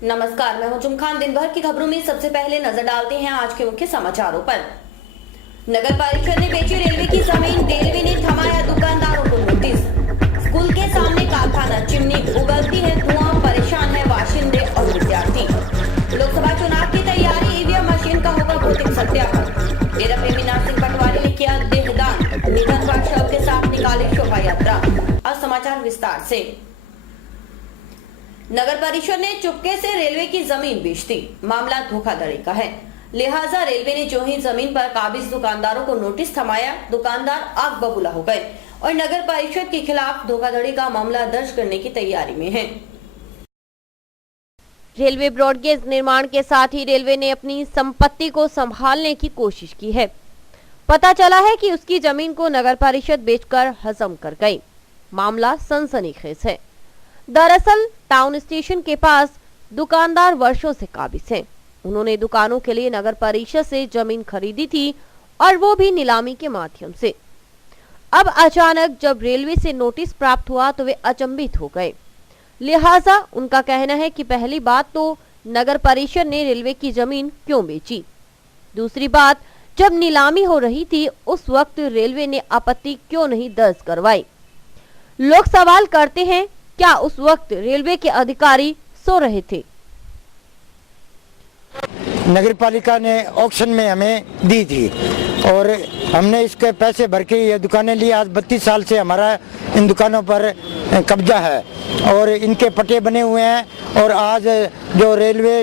नमस्कार, मैं हूं खान। दिन भर की खबरों में सबसे पहले नजर डालते हैं आज के मुख्य समाचारों पर। नगर परिषद ने बेची रेलवे की जमीन, रेलवे ने थमाया दुकानदारों को नोटिस। स्कूल के सामने कारखाना, चिमनी उगलती है धुआं, परेशान है बाशिंदे और विद्यार्थी। लोकसभा चुनाव की तैयारी, ईवीएम मशीन का होगा भौतिक सत्यापन। डेरा प्रेमी नरसिंह पटवारी ने किया देहदान, निधन पर शव के साथ निकाली शोभा यात्रा। अब समाचार विस्तार से। नगर परिषद ने चुपके से रेलवे की जमीन बेच दी। मामला धोखाधड़ी का है, लिहाजा रेलवे ने जो ही जमीन पर काबिज दुकानदारों को नोटिस थमाया, दुकानदार आग बबूला हो गए और नगर परिषद के खिलाफ धोखाधड़ी का मामला दर्ज करने की तैयारी में है। रेलवे ब्रॉडगेज निर्माण के साथ ही रेलवे ने अपनी संपत्ति को संभालने की कोशिश की है। पता चला है कि उसकी जमीन को नगर परिषद बेचकर हजम कर गई। मामला सनसनीखेज है। दरअसल टाउन स्टेशन के पास दुकानदार वर्षों से काबिज हैं। उन्होंने दुकानों के लिए नगर परिषद से जमीन खरीदी थी और वो भी नीलामी के माध्यम से। अब अचानक जब रेलवे से नोटिस प्राप्त हुआ तो वे अचंभित हो गए। लिहाजा उनका कहना है कि पहली बात तो नगर परिषद ने रेलवे की जमीन क्यों बेची, दूसरी बात जब नीलामी हो रही थी उस वक्त रेलवे ने आपत्ति क्यों नहीं दर्ज करवाई। लोग सवाल करते हैं, क्या उस वक्त रेलवे के अधिकारी सो रहे थे? नगर पालिका ने ऑक्शन में हमें दी थी और हमने इसके पैसे भर के ये दुकानें ली। आज 32 साल से हमारा इन दुकानों पर कब्जा है और इनके पट्टे बने हुए हैं। और आज जो रेलवे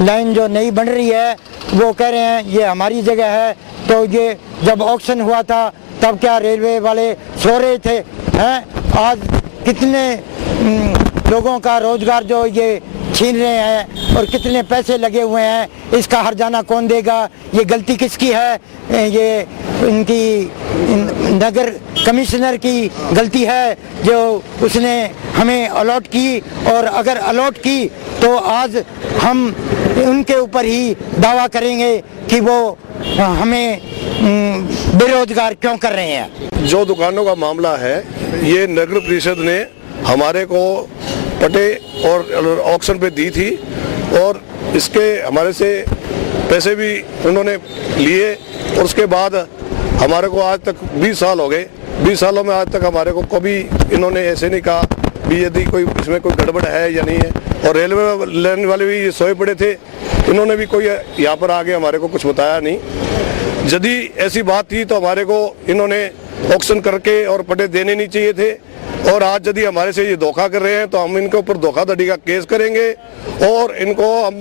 लाइन जो नई बन रही है वो कह रहे हैं ये हमारी जगह है। तो ये जब ऑक्शन हुआ था तब क्या रेलवे वाले सो रहे थे? हैं, आज कितने लोगों का रोजगार जो ये छीन रहे हैं और कितने पैसे लगे हुए हैं, इसका हर्जाना कौन देगा? ये गलती किसकी है? ये इनकी नगर कमिश्नर की गलती है जो उसने हमें अलॉट की। और अगर अलॉट की तो आज हम उनके ऊपर ही दावा करेंगे कि वो हमें बेरोजगार क्यों कर रहे हैं। जो दुकानों का मामला है, ये नगर परिषद ने हमारे को पटे और ऑक्शन पे दी थी और इसके हमारे से पैसे भी उन्होंने लिए। और उसके बाद हमारे को आज तक 20 साल हो गए। 20 सालों में आज तक हमारे को कभी इन्होंने ऐसे नहीं कहा भी यदि कोई इसमें कोई गड़बड़ है या नहीं है। और रेलवे लाइन वाले भी ये सोए पड़े थे, इन्होंने भी कोई यहाँ पर आगे हमारे को कुछ बताया नहीं। यदि ऐसी बात थी तो हमारे को इन्होंने ऑक्शन करके और पट्टे देने नहीं चाहिए थे। और आज यदि हमारे से ये धोखा कर रहे हैं तो हम इनके ऊपर धोखाधड़ी का केस करेंगे और इनको हम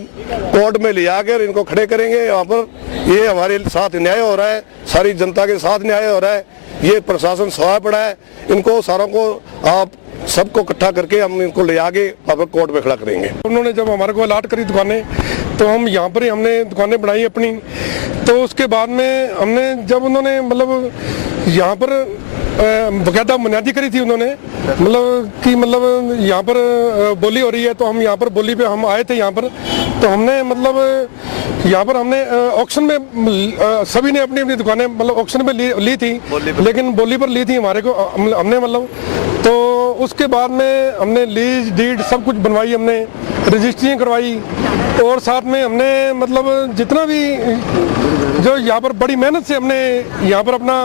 कोर्ट में ले आकर इनको खड़े करेंगे। यहाँ पर ये हमारे साथ न्याय हो रहा है, सारी जनता के साथ न्याय हो रहा है। ये प्रशासन सोया पड़ा है, इनको सारों को आप सबको इकट्ठा करके हम इनको ले आके वापस कोर्ट में खड़ा करेंगे। उन्होंने जब हमारे को अलाट करी दुकानें तो हम यहाँ पर ही हमने दुकानें बनाई अपनी। तो उसके बाद में हमने जब उन्होंने मतलब यहाँ पर बकायदा बुनियादी करी थी उन्होंने, मतलब यहाँ पर बोली हो रही है तो हम यहाँ पर बोली पे हम आए थे यहाँ पर। तो हमने मतलब यहाँ पर हमने ऑक्शन में सभी ने अपनी अपनी दुकानें मतलब ऑक्शन में ली थी, लेकिन बोली पर ली थी हमारे को हमने मतलब। तो उसके बाद में हमने लीज डीड सब कुछ बनवाई, हमने रजिस्ट्री करवाई और साथ में हमने मतलब जितना भी जो यहाँ पर बड़ी मेहनत से हमने यहाँ पर अपना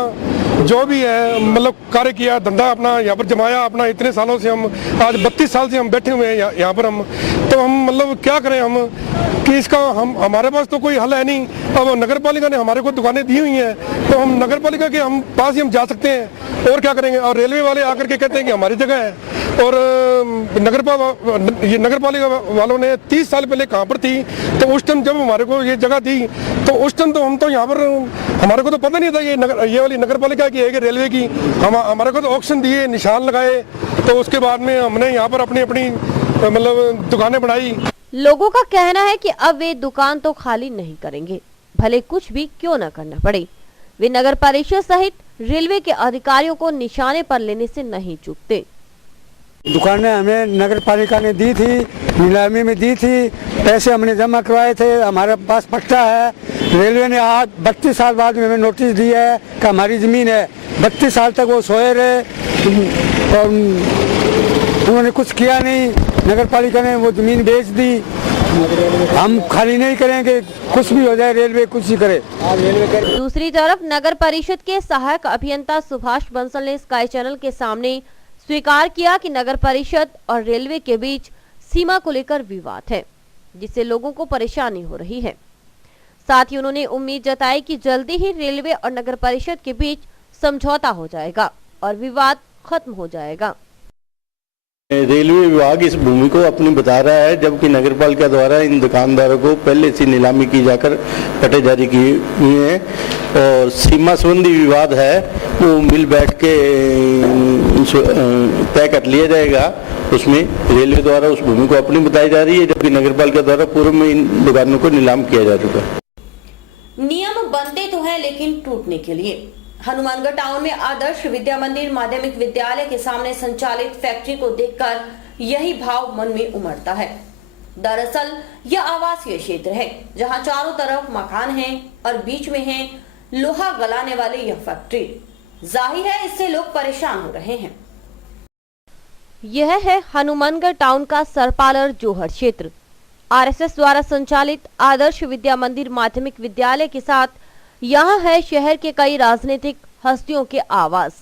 जो भी है मतलब कार्य किया, धंधा अपना यहाँ पर जमाया अपना। इतने सालों से हम आज 32 साल से हम बैठे हुए हैं यहाँ पर हम। तो हम मतलब क्या करें हम कि इसका हमारे पास तो कोई हल है नहीं। अब नगर पालिका ने हमारे को दुकानें दी हुई हैं तो हम नगर पालिका के हम पास ही हम जा सकते हैं और क्या करेंगे। और रेलवे वाले आकर के कहते हैं कि हमारी जगह है। और नगर पालिका वालों ने 30 साल पहले कहाँ पर थी तो उस टाइम जब हमारे को ये जगह थी तो उस टाइम तो हम तो यहाँ पर हमारे को तो पता नहीं था ये वाली नगर पालिका की है कि रेलवे की। हमारे को तो ऑक्शन दिए, निशान लगाए, तो उसके बाद में हमने यहाँ पर अपनी अपनी मतलब दुकानें बनाई। लोगों का कहना है कि अब वे दुकान तो खाली नहीं करेंगे, भले कुछ भी क्यों न करना पड़े। वे नगर परिषद सहित रेलवे के अधिकारियों को निशाने पर लेने से नहीं चूकते। दुकानें हमें नगर पालिका ने दी थी, नीलामी में दी थी, पैसे हमने जमा करवाए थे, हमारे पास पट्टा है। रेलवे ने आज 32 साल बाद में हमें नोटिस दिया है कि हमारी ज़मीन है। 32 साल तक वो सोए रहे और उन्होंने कुछ किया नहीं। नगर पालिका ने वो ज़मीन बेच दी। हम खाली नहीं करेंगे, कुछ भी हो जाए, रेलवे कुछ ही करे। दूसरी तरफ नगर परिषद के सहायक अभियंता सुभाष बंसल ने स्काई चैनल के सामने स्वीकार किया कि नगर परिषद और रेलवे के बीच सीमा को लेकर विवाद है, जिससे लोगों को परेशानी हो रही है। साथ ही उन्होंने उम्मीद जताई कि जल्दी ही रेलवे और नगर परिषद के बीच समझौता हो जाएगा और विवाद खत्म हो जाएगा। रेलवे विभाग इस भूमि को अपनी बता रहा है, जबकि नगरपालिका द्वारा इन दुकानदारों को पहले से नीलामी की जाकर पट्टे जारी किए हुए हैं और सीमा संबंधी विवाद है वो मिल बैठ के तय कर लिया जाएगा। उसमें रेलवे द्वारा उस भूमि को अपनी बताई जा रही है, जबकि नगरपालिका द्वारा पूर्व में इन दुकानों को नीलाम किया जा चुका है। नियम बनते तो हैं लेकिन टूटने के लिए। हनुमानगढ़ टाउन में आदर्श विद्या मंदिर माध्यमिक विद्यालय के सामने संचालित फैक्ट्री को देखकर यही भाव मन में उमड़ता है। दरअसल यह आवासीय क्षेत्र है जहां चारों तरफ मकान हैं और बीच में है लोहा गलाने वाली यह फैक्ट्री। जाहिर है इससे लोग परेशान हो रहे हैं। यह है हनुमानगढ़ टाउन का सरपालर जोहर क्षेत्र। आरएसएस द्वारा संचालित आदर्श विद्या मंदिर माध्यमिक विद्यालय के साथ यहाँ है शहर के कई राजनीतिक हस्तियों के आवास,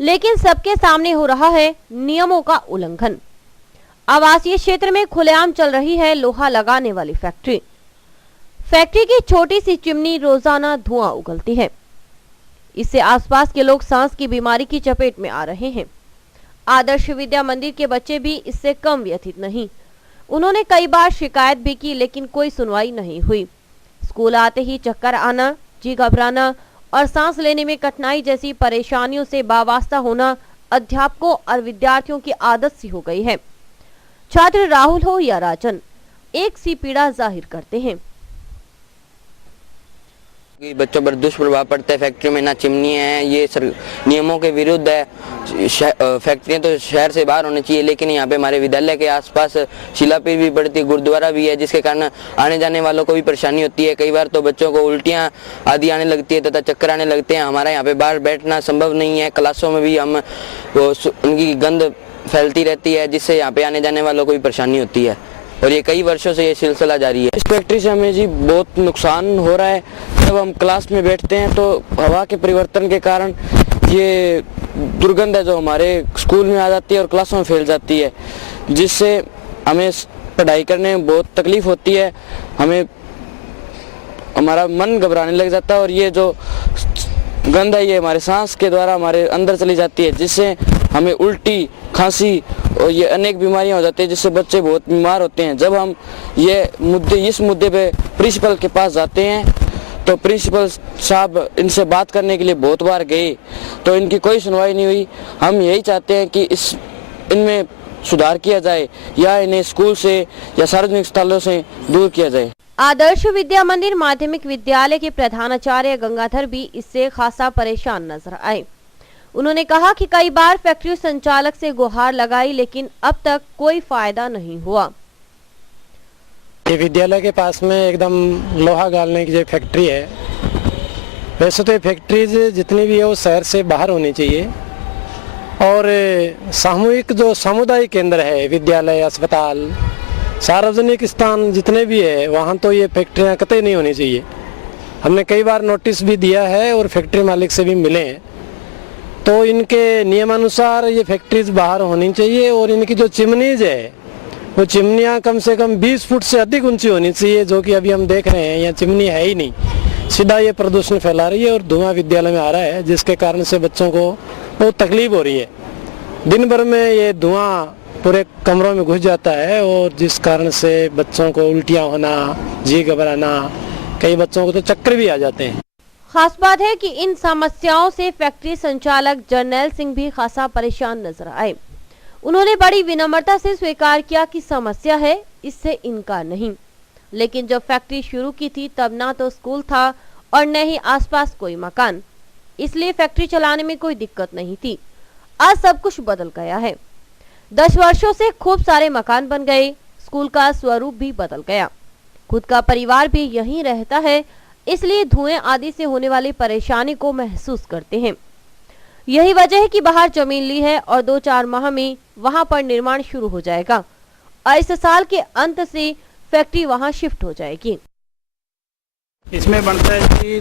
लेकिन सबके सामने हो रहा है नियमों का उल्लंघन। आवासीय क्षेत्र में खुलेआम चल रही है लोहा लगाने वाली फैक्ट्री। फैक्ट्री की छोटी सी चिमनी रोजाना धुआं उगलती है। इससे आसपास के लोग सांस की बीमारी की चपेट में आ रहे हैं। आदर्श विद्या मंदिर के बच्चे भी इससे कम व्यथित नहीं। उन्होंने कई बार शिकायत भी की, लेकिन कोई सुनवाई नहीं हुई। स्कूल आते ही चक्कर आना, जी घबराना और सांस लेने में कठिनाई जैसी परेशानियों से वाबस्ता होना अध्यापकों और विद्यार्थियों की आदत सी हो गई है। छात्र राहुल हो या राजन, एक सी पीड़ा जाहिर करते हैं। बच्चों पर दुष्प्रभाव पड़ता है। फैक्ट्री में ना चिमनी है, ये नियमों के विरुद्ध है। फैक्ट्रियां तो शहर से बाहर होनी चाहिए, लेकिन यहाँ पे हमारे विद्यालय के आसपास शिलापीठ भी पड़ती है, गुरुद्वारा भी है, जिसके कारण आने जाने वालों को भी परेशानी होती है। कई बार तो बच्चों को उल्टियां आदि आने लगती है तथा चक्कर आने लगते हैं। हमारा यहाँ पे बाहर बैठना संभव नहीं है। क्लासों में भी हम उनकी गंद फैलती रहती है, जिससे यहाँ पे आने जाने वालों को भी परेशानी होती है और ये कई वर्षों से ये सिलसिला जारी है। इस फैक्ट्री से हमें जी बहुत नुकसान हो रहा है। जब हम क्लास में बैठते हैं तो हवा के परिवर्तन के कारण ये दुर्गंध है जो हमारे स्कूल में आ जाती है और क्लासों में फैल जाती है, जिससे हमें पढ़ाई करने में बहुत तकलीफ होती है। हमारा मन घबराने लग जाता है और ये जो गंध है ये हमारे सांस के द्वारा हमारे अंदर चली जाती है, जिससे हमें उल्टी, खांसी और ये अनेक बीमारियां हो जाती है, जिससे बच्चे बहुत बीमार होते हैं। जब हम इस मुद्दे पे प्रिंसिपल के पास जाते हैं तो प्रिंसिपल साहब इनसे बात करने के लिए बहुत बार गए तो इनकी कोई सुनवाई नहीं हुई। हम यही चाहते हैं कि इनमें सुधार किया जाए या इन्हें स्कूल से या सार्वजनिक स्थलों से दूर किया जाए। आदर्श विद्या मंदिर माध्यमिक विद्यालय के प्रधानाचार्य गंगाधर भी इससे खासा परेशान नजर आए। उन्होंने कहा कि कई बार फैक्ट्री संचालक से गुहार लगाई, लेकिन अब तक कोई फायदा नहीं हुआ। ये विद्यालय के पास में एकदम लोहा गालने की जो फैक्ट्री है, वैसे तो ये फैक्ट्रीज जितनी भी है वो शहर से बाहर होनी चाहिए और सामूहिक जो सामुदायिक केंद्र है, विद्यालय, अस्पताल, सार्वजनिक स्थान जितने भी है वहाँ तो ये फैक्ट्रियाँ कतई नहीं होनी चाहिए। हमने कई बार नोटिस भी दिया है और फैक्ट्री मालिक से भी मिले हैं, तो इनके नियमानुसार ये फैक्ट्रीज बाहर होनी चाहिए और इनकी जो चिमनीज है वो चिमनियाँ कम से कम 20 फुट से अधिक ऊंची होनी चाहिए, जो कि अभी हम देख रहे हैं यहाँ चिमनी है ही नहीं। सीधा ये प्रदूषण फैला रही है और धुआं विद्यालय में आ रहा है, जिसके कारण से बच्चों को बहुत तकलीफ हो रही है। दिन भर में ये धुआं पूरे कमरों में घुस जाता है और जिस कारण से बच्चों को उल्टियाँ होना, जी घबराना, कई बच्चों को तो चक्कर भी आ जाते हैं। खास बात है कि इन समस्याओं से फैक्ट्री संचालक जर्नैल सिंह भी खासा परेशान नजर आए। उन्होंने बड़ी विनम्रता से स्वीकार किया कि समस्या है, इससे इनकार नहीं, लेकिन जब फैक्ट्री शुरू की थी तब ना तो स्कूल था और न ही आसपास कोई मकान, इसलिए फैक्ट्री चलाने में कोई दिक्कत नहीं थी। आज सब कुछ बदल गया है। 10 वर्षों से खूब सारे मकान बन गए, स्कूल का स्वरूप भी बदल गया, खुद का परिवार भी यहीं रहता है, इसलिए धुएं आदि से होने वाली परेशानी को महसूस करते हैं। यही वजह है कि बाहर जमीन ली है और 2-4 माह में वहां पर निर्माण शुरू हो जाएगा और इस साल के अंत से फैक्ट्री वहां शिफ्ट हो जाएगी। इसमें बनता है कि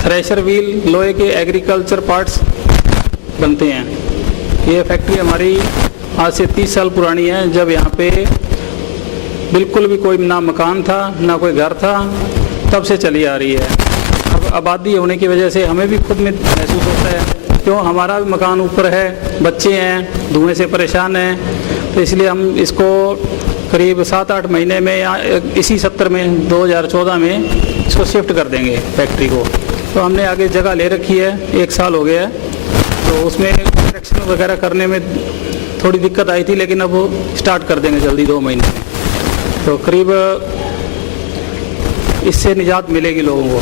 थ्रेशर व्हील, लोहे के एग्रीकल्चर पार्ट्स बनते हैं। ये फैक्ट्री हमारी आज से 30 साल पुरानी है, जब यहाँ पे बिल्कुल भी कोई ना मकान था ना कोई घर था, तब से चली आ रही है। अब आबादी होने की वजह से हमें भी खुद में महसूस होता है, क्यों हमारा भी मकान ऊपर है, बच्चे हैं, धुएं से परेशान हैं, तो इसलिए हम इसको करीब 7-8 महीने में या इसी सत्र में 2014 में इसको शिफ्ट कर देंगे फैक्ट्री को। तो हमने आगे जगह ले रखी है, 1 साल हो गया है, तो उसमें कंस्ट्रक्शन वगैरह करने में थोड़ी दिक्कत आई थी, लेकिन अब वो स्टार्ट कर देंगे जल्दी 2 महीने में, तो करीब इससे निजात मिलेगी लोगों को।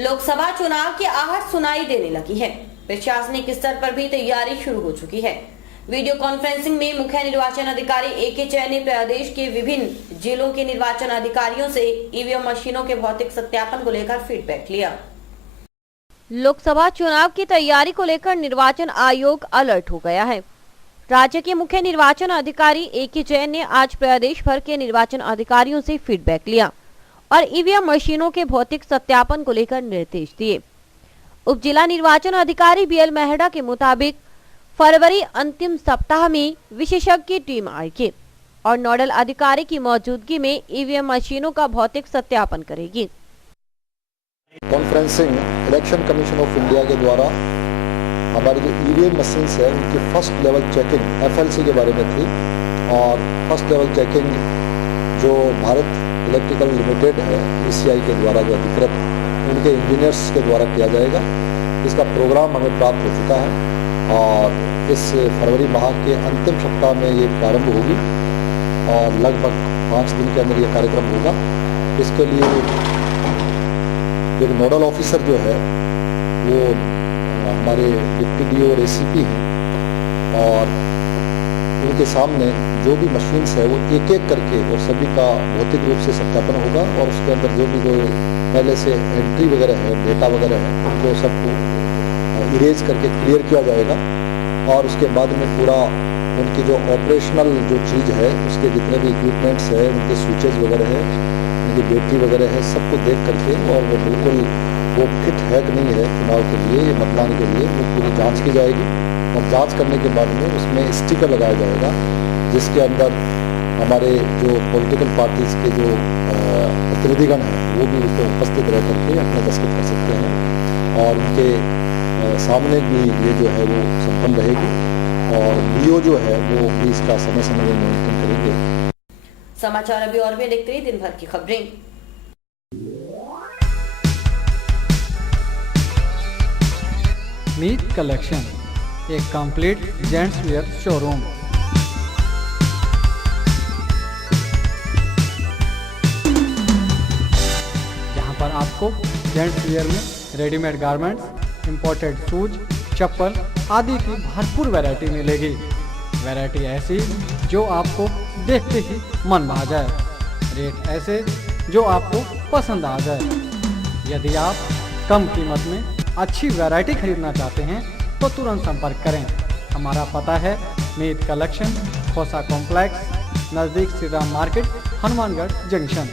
लोकसभा चुनाव की आहट सुनाई देने लगी है। प्रशासनिक स्तर पर भी तैयारी शुरू हो चुकी है। वीडियो कॉन्फ्रेंसिंग में मुख्य निर्वाचन अधिकारी ए.के. जैन ने प्रदेश के विभिन्न जिलों के निर्वाचन अधिकारियों से ईवीएम मशीनों के भौतिक सत्यापन को लेकर फीडबैक लिया। लोकसभा चुनाव की तैयारी को लेकर निर्वाचन आयोग अलर्ट हो गया है। राज्य के मुख्य निर्वाचन अधिकारी ए.के. जैन ने आज प्रदेश भर के निर्वाचन अधिकारियों से फीडबैक लिया और ईवीएम मशीनों के भौतिक सत्यापन को लेकर निर्देश दिए। उप जिला निर्वाचन अधिकारी बीएल मेहड़ा के मुताबिक फरवरी अंतिम सप्ताह में विशेषज्ञ टीम आएगी और नोडल अधिकारी की मौजूदगी में ईवीएम मशीनों का भौतिक सत्यापन करेगी। Conferencing election commission of India के द्वारा हमारी जो ईवीएम मशीन्स है उनकी फर्स्ट लेवल चेकिंग एफएलसी के बारे में थी, और फर्स्ट लेवल चेकिंग जो भारत इलेक्ट्रिकल लिमिटेड है ईसीआई के द्वारा जो अधिकृत उनके इंजीनियर्स के द्वारा किया जाएगा। इसका प्रोग्राम हमें प्राप्त हो चुका है और इस फरवरी माह के अंतिम सप्ताह में ये प्रारंभ होगी और लगभग 5 दिन के अंदर ये कार्यक्रम होगा। इसके लिए एक नोडल ऑफिसर जो है वो हमारे डिप्टी डीओ और एसीपी हैं, और उनके सामने जो भी मशीन्स है वो एक एक करके और सभी का भौतिक रूप से सत्यापन होगा, और उसके अंदर जो पहले से एंट्री वगैरह है, डेटा वगैरह है, उनको सबको इरेज करके क्लियर किया जाएगा। और उसके बाद में पूरा उनकी जो ऑपरेशनल जो चीज़ है उसके जितने भी इक्विपमेंट्स है, उनके स्विचेज वगैरह है, उनकी बैटरी वगैरह है, सबको देख करके और वो बिल्कुल वो फिट है कि नहीं है चुनाव के लिए, ये मतदान के लिए, वो पूरी जाँच की जाएगी। और जांच करने के बाद में उसमें स्टिकर लगाया जाएगा जिसके अंदर हमारे जो पॉलिटिकल पार्टीज के जो प्रतिनिधिगण हैं वो भी उसमें उपस्थित रह करके अपना दस्तखत कर सकते हैं, और उनके सामने भी ये जो है वो संपन्न रहेगी, और बीओ जो है वो भी इसका समय समय में मॉनिटरिंग करेंगे। समाचार अभी और भी देखते हैं दिन भर की खबरें। मीत कलेक्शन, एक कंप्लीट जेंट्स वेयर शोरूम। जहां पर आपको जेंट्स वेयर में रेडीमेड गारमेंट्स, इंपोर्टेड शूज, चप्पल आदि की भरपूर वैरायटी मिलेगी। वैरायटी ऐसी जो आपको देखते ही मन भा जाए, रेट ऐसे जो आपको पसंद आ जाए। यदि आप कम कीमत में अच्छी वैरायटी खरीदना चाहते हैं तो तुरंत संपर्क करें। हमारा पता है मीत कलेक्शन, खोसा कॉम्प्लेक्स, नज़दीक श्री राम मार्केट, हनुमानगढ़ जंक्शन।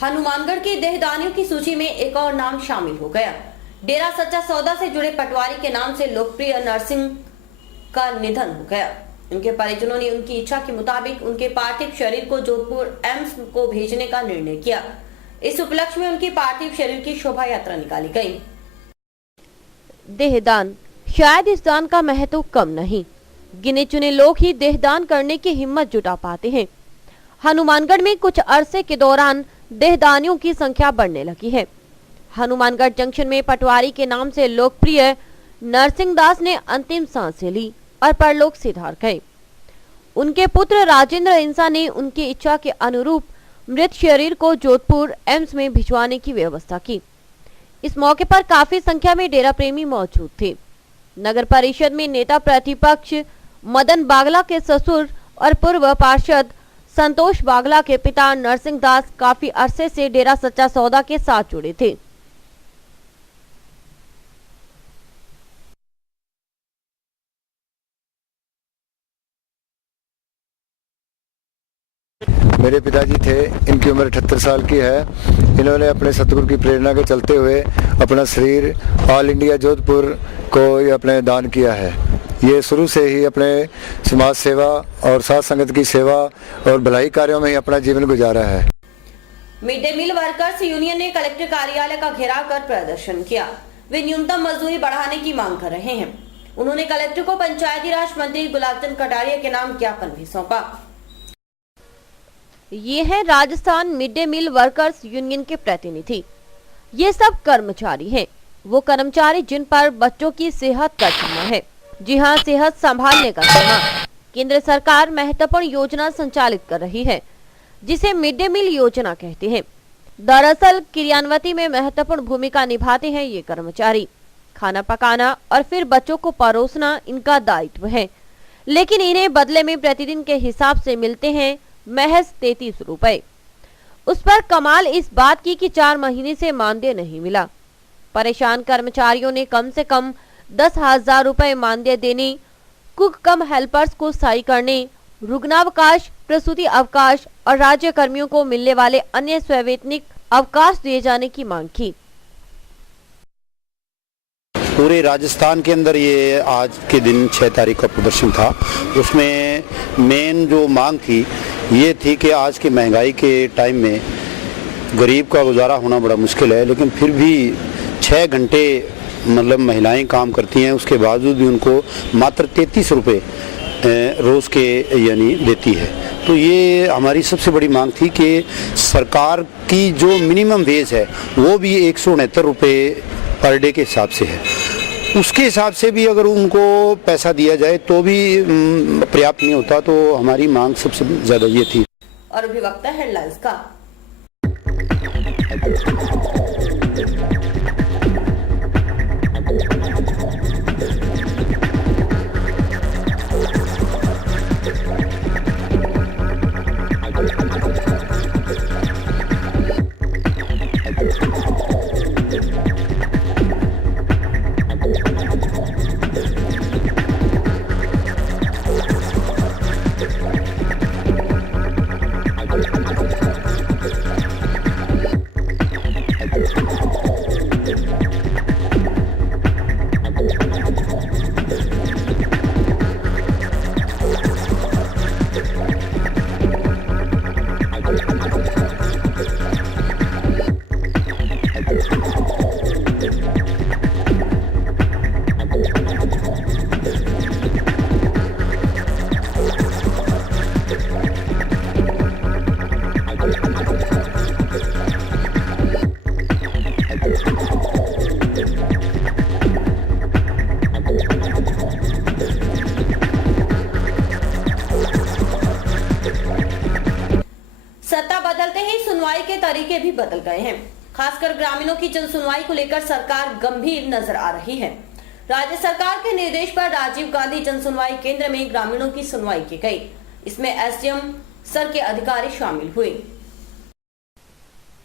हनुमानगढ़ के देहदानियों की सूची में एक और नाम शामिल हो गया। डेरा सच्चा सौदा से जुड़े पटवारी के नाम से लोकप्रिय नरसिंह का निधन हो गया। उनके परिजनों ने उनकी इच्छा के मुताबिक उनके पार्थिव शरीर को जोधपुर एम्स को भेजने का निर्णय किया। इस उपलक्ष्य में उनके पार्थिव शरीर की शोभा यात्रा निकाली गई। देहदान, शायद इस दान का महत्व कम नहीं, गिने चुने लोग ही देहदान करने की हिम्मत जुटा पाते हैं। हनुमानगढ़ में कुछ अरसे के दौरान देहदानियों की संख्या बढ़ने लगी है। हनुमानगढ़ जंक्शन में पटवारी के नाम से लोकप्रिय नरसिंह दास ने अंतिम सांस ली और परलोक सिधार गए। उनके पुत्र राजेंद्र इंसा ने उनकी इच्छा के अनुरूप मृत शरीर को जोधपुर एम्स में भिजवाने की व्यवस्था की। इस मौके पर काफी संख्या में डेरा प्रेमी मौजूद थे। नगर परिषद में नेता प्रतिपक्ष मदन बागला के ससुर और पूर्व पार्षद संतोष बागला के पिता नरसिंह दास काफी अरसे से डेरा सच्चा सौदा के साथ जुड़े थे। मेरे पिताजी थे, इनकी उम्र 78 साल की है। इन्होंने अपने सतगुरु की प्रेरणा के चलते हुए अपना शरीर ऑल इंडिया जोधपुर को ये अपने दान किया है। ये शुरू से ही अपने समाज सेवा और साथ संगत की सेवा और भलाई कार्यों में ही अपना जीवन गुजारा है। Mid day meal workers union ने कलेक्टर कार्यालय का घेराव कर प्रदर्शन किया। वे न्यूनतम मजदूरी बढ़ाने की मांग कर रहे हैं। उन्होंने कलेक्टर को पंचायती राज मंत्री गुलाबचंद कटारिया के नाम ज्ञापन भी सौंपा। ये है Rajasthan mid day meal workers union के प्रतिनिधि। ये सब कर्मचारी हैं, वो कर्मचारी जिन पर बच्चों की सेहत का जिम्मा है। जी हाँ, सेहत संभालने का जिम्मा। केंद्र सरकार महत्वपूर्ण योजना संचालित कर रही है, जिसे मिड डे मील योजना कहते हैं। दरअसल क्रियान्वती में महत्वपूर्ण भूमिका निभाते हैं ये कर्मचारी। खाना पकाना और फिर बच्चों को परोसना इनका दायित्व है, लेकिन इन्हें बदले में प्रतिदिन के हिसाब से मिलते हैं महज 33 रुपए। उस पर कमाल इस बात की कि 4 महीने से मानदेय नहीं मिला। परेशान कर्मचारियों ने कम से कम 10,000 रुपए मानदेय देने, कुक कम हेल्पर्स को स्थायी करने, रुग्णावकाश, प्रसूति अवकाश और राज्य कर्मियों को मिलने वाले अन्य स्वैतनिक अवकाश दिए जाने की मांग की। पूरे राजस्थान के अंदर ये आज के दिन 6 तारीख का प्रदर्शन था। उसमें मेन जो मांग थी ये थी कि आज की महंगाई के टाइम में गरीब का गुजारा होना बड़ा मुश्किल है, लेकिन फिर भी 6 घंटे मतलब महिलाएं काम करती हैं, उसके बावजूद भी उनको मात्र 33 रुपये रोज़ के यानी देती है। तो ये हमारी सबसे बड़ी मांग थी कि सरकार की जो मिनिमम वेज है वो भी 169 रुपये पर डे के हिसाब से है। उसके हिसाब से भी अगर उनको पैसा दिया जाए तो भी पर्याप्त नहीं होता। तो हमारी मांग सबसे ज़्यादा ये थी। और अभिवक्ता हेडलाइंस का सत्ता बदलते ही सुनवाई के तरीके भी बदल गए हैं। खासकर ग्रामीणों की जन सुनवाई को लेकर सरकार गंभीर नजर आ रही है। राज्य सरकार के निर्देश पर राजीव गांधी जन सुनवाई केंद्र में ग्रामीणों की सुनवाई की गई। इसमें एसडीएम स्तर के अधिकारी शामिल हुए।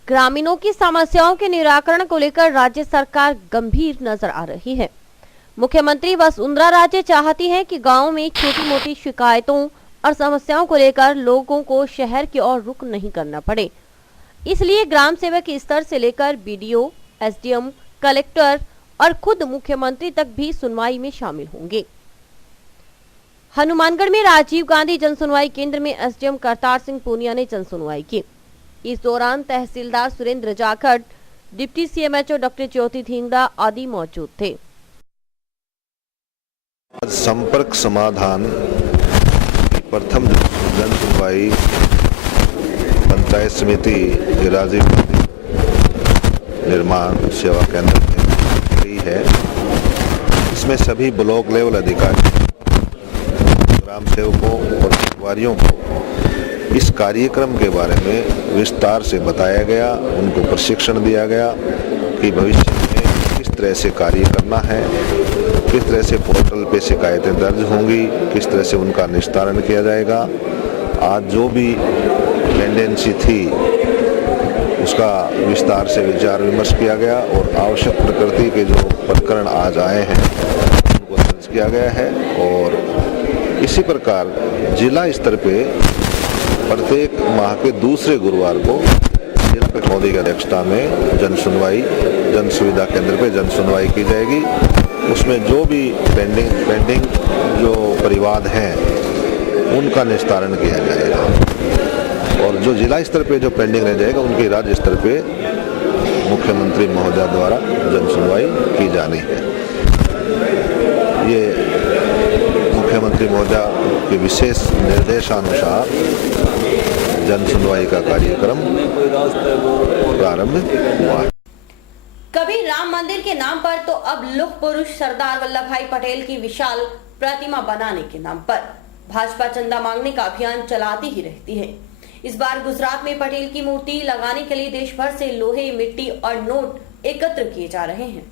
ग्रामीणों की समस्याओं के निराकरण को लेकर राज्य सरकार गंभीर नजर आ रही है। मुख्यमंत्री वसुंधरा राजे चाहती हैं कि गांव में छोटी मोटी शिकायतों और समस्याओं को लेकर लोगों को शहर की ओर रुख नहीं करना पड़े। इसलिए ग्राम सेवक स्तर से लेकर बीडीओ, एसडीएम, कलेक्टर और खुद मुख्यमंत्री तक भी सुनवाई में शामिल होंगे। हनुमानगढ़ में राजीव गांधी जन सुनवाई केंद्र में एसडीएम करतार सिंह पूनिया ने जन सुनवाई की। इस दौरान tehsildar Surendra Jakhar, deputy CMHO doctor Jyoti Dhingra आदि मौजूद थे। संपर्क समाधान प्रथम जन सुनवाई पंचायत समिति राजीव निर्माण सेवा केंद्र में है। इसमें सभी ब्लॉक लेवल अधिकारी, ग्राम सेवकों और पटवारियों को इस कार्यक्रम के बारे में विस्तार से बताया गया। उनको प्रशिक्षण दिया गया कि भविष्य में किस तरह से कार्य करना है, किस तरह से पोर्टल पे शिकायतें दर्ज होंगी, किस तरह से उनका निस्तारण किया जाएगा। आज जो भी पेंडेंसी थी उसका विस्तार से विचार विमर्श किया गया और आवश्यक प्रकृति के जो प्रकरण आज आए हैं उनको दर्ज किया गया है। और इसी प्रकार जिला स्तर पे प्रत्येक माह के दूसरे गुरुवार को जिला मोदी की अध्यक्षता में जन सुविधा केंद्र पे जन सुनवाई की जाएगी। उसमें जो भी पेंडिंग जो परिवाद हैं उनका निस्तारण किया जाएगा और जो जिला स्तर पे जो पेंडिंग रह जाएगा उनकी राज्य स्तर पे मुख्यमंत्री महोदय द्वारा जन सुनवाई की जानी है। ये मुख्यमंत्री महोदय के विशेष निर्देशानुसार जन सुनवाई का कार्यक्रम प्रारंभ हुआ है। कभी राम मंदिर के नाम पर तो अब लौह पुरुष सरदार वल्लभ भाई पटेल की विशाल प्रतिमा बनाने के नाम पर भाजपा चंदा मांगने का अभियान चलाती ही रहती है। इस बार गुजरात में पटेल की मूर्ति लगाने के लिए देश भर से लोहे, मिट्टी और नोट एकत्र किए जा रहे हैं।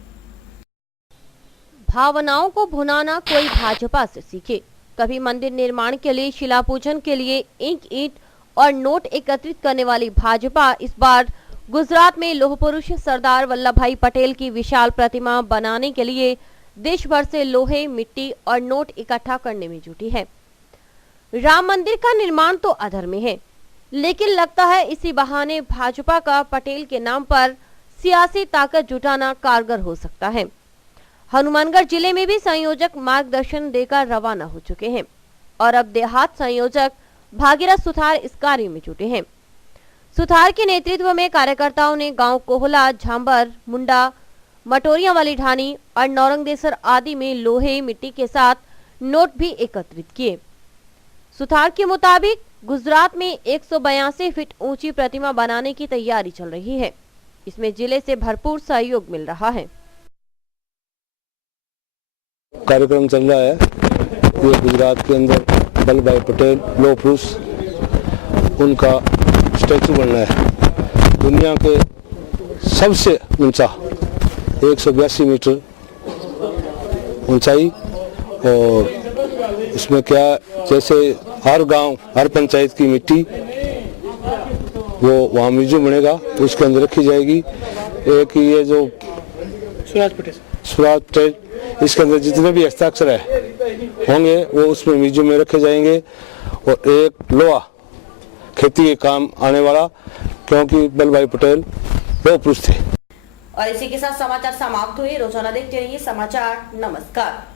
भावनाओं को भुनाना कोई भाजपा से सीखे। कभी मंदिर निर्माण के लिए, शिला पूजन के लिए ईंट और नोट एकत्रित करने वाली भाजपा इस बार गुजरात में लौह पुरुष सरदार वल्लभ भाई पटेल की विशाल प्रतिमा बनाने के लिए देश भर से लोहे, मिट्टी और नोट इकट्ठा करने में जुटी है। राम मंदिर का निर्माण तो अधर में है, लेकिन लगता है इसी बहाने भाजपा का पटेल के नाम पर सियासी ताकत जुटाना कारगर हो सकता है। हनुमानगढ़ जिले में भी संयोजक मार्गदर्शन देकर रवाना हो चुके हैं और अब देहात संयोजक भागीरथ सुथार इस कार्य में जुटे हैं। सुथार के नेतृत्व में कार्यकर्ताओं ने गांव कोहला, झांबर, मुंडा, मटोरिया वाली ढानी और नौरंगदेसर आदि में लोहे, मिट्टी के साथ नोट भी एकत्रित किए। सुथार के मुताबिक गुजरात में 182 फीट ऊंची प्रतिमा बनाने की तैयारी चल रही है। इसमें जिले से भरपूर सहयोग मिल रहा है। कार्यक्रम चल रहा है, ये गुजरात के अंदर वल्लभ भाई पटेल लौह पुरुष उनका स्टैचू बनना है। दुनिया के सबसे ऊंचा 182 मीटर ऊंचाई और इसमें क्या जैसे हर गांव, हर पंचायत की मिट्टी वो वहाँ म्यूजियम बनेगा, उसके अंदर रखी जाएगी। एक ये जो स्वराज पटेल इसके अंदर जितने भी हस्ताक्षर है होंगे वो उसमें म्यूजियम में रखे जाएंगे। और एक लोहा खेती के काम आने वाला, क्योंकि वल्लभ भाई पटेल लौह पुरुष थे। और इसी के साथ समाचार समाप्त हुए। रोजाना देखते रहिए समाचार। नमस्कार।